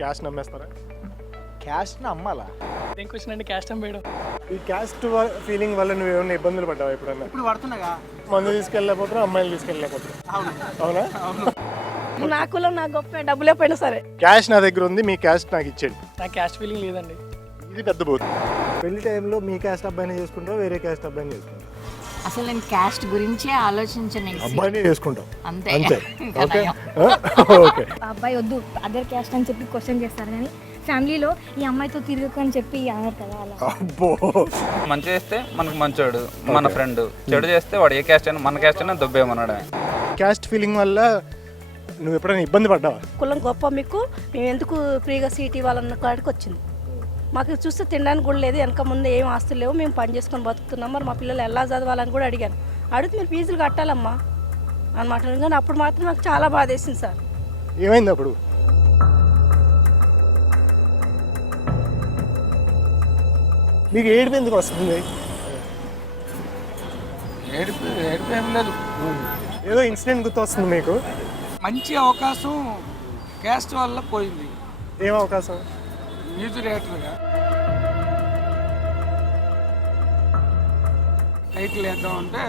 Caste నమ్మేస్తారా? Caste నమ్మాలా? ఏం question అండి క్యాస్ట్ అమ్మేయడం? ఈ క్యాస్ట్ ఫీలింగ్ వల్ల నువ్వు ఏమైనా ఇబ్బందులు పడ్డావా ఎప్పుడన్నా? ఇప్పుడు పడుతున్నాగా. మందు తీసుకెళ్ళలేకపోతున్నా, అమ్మాయిలు తీసుకెళ్ళలేకపోతున్నా. అవునా? నా కులం నా గొప్ప డబ్బులే పోయినా సరే. క్యాష్ నా దగ్గర ఉంది, మీ క్యాస్ట్ నాకు ఇచ్చేయండి. నాకు క్యాస్ట్ ఫీలింగ్ లేదండి. ఇది పెద్ద బోత్. పెళ్లి టైంలో మీ క్యాస్ట్ అబ్బాయిని చేసుకుంటావు, వేరే క్యాస్ట్ అబ్బాయిని చేసుకుంటావు? అసలు నేను క్యాస్ట్ గురించే ఆలోచించను. అబ్బాయిని చేసుకుంటాం అంతే. అంతే. Okay okay. అబ్బాయి వద్దు అదర్ క్యాస్ట్ అని చెప్పి క్వశ్చన్ చేస్తారు, కానీ ఫ్యామిలీలో ఈ అమ్మాయితో తిరగకు అని చెప్పి అన్నారు కదా అలా. అబ్బో, మంచి చేస్తే మనకు మంచోడు మన ఫ్రెండ్, చెడు చేస్తే వాడు ఏ క్యాస్ట్ అయినా మన క్యాస్ట్ అయినా దొబ్బేయమన్నాడు. క్యాస్ట్ ఫీలింగ్ వల్ల నువ్వు ఎప్పుడైనా ఇబ్బంది పడ్డావా? కులం గొప్ప మీకు, మేము ఎందుకు ఫ్రీగా సీట్ ఇవ్వాలన్న కాడికి వచ్చింది. మాకు చూస్తే తినడానికి కూడా లేదు, వెనక ముందు ఏం ఆస్తులు లేవు, మేము పని చేసుకొని బతుకుతున్నాం. మరి మా పిల్లలు ఎలా చదవాలని కూడా అడిగాను. అడిగితే మీరు ఫీజులు కట్టాలమ్మా అనమాట. కానీ అప్పుడు మాత్రం నాకు చాలా బాధ వేసింది సార్. ఏమైంది అప్పుడు? మీకు ఏడుపు ఎందుకు వస్తుంది? ఏడుపు ఏం లేదు. ఏదో ఇన్సిడెంట్ గుర్తు వస్తుంది మీకు? మంచి అవకాశం క్యాస్ట్ వల్ల పోయింది. ఏం అవకాశం? మ్యూజిక్ డైరెక్టర్గా టైటిల్ వేద్దామంటే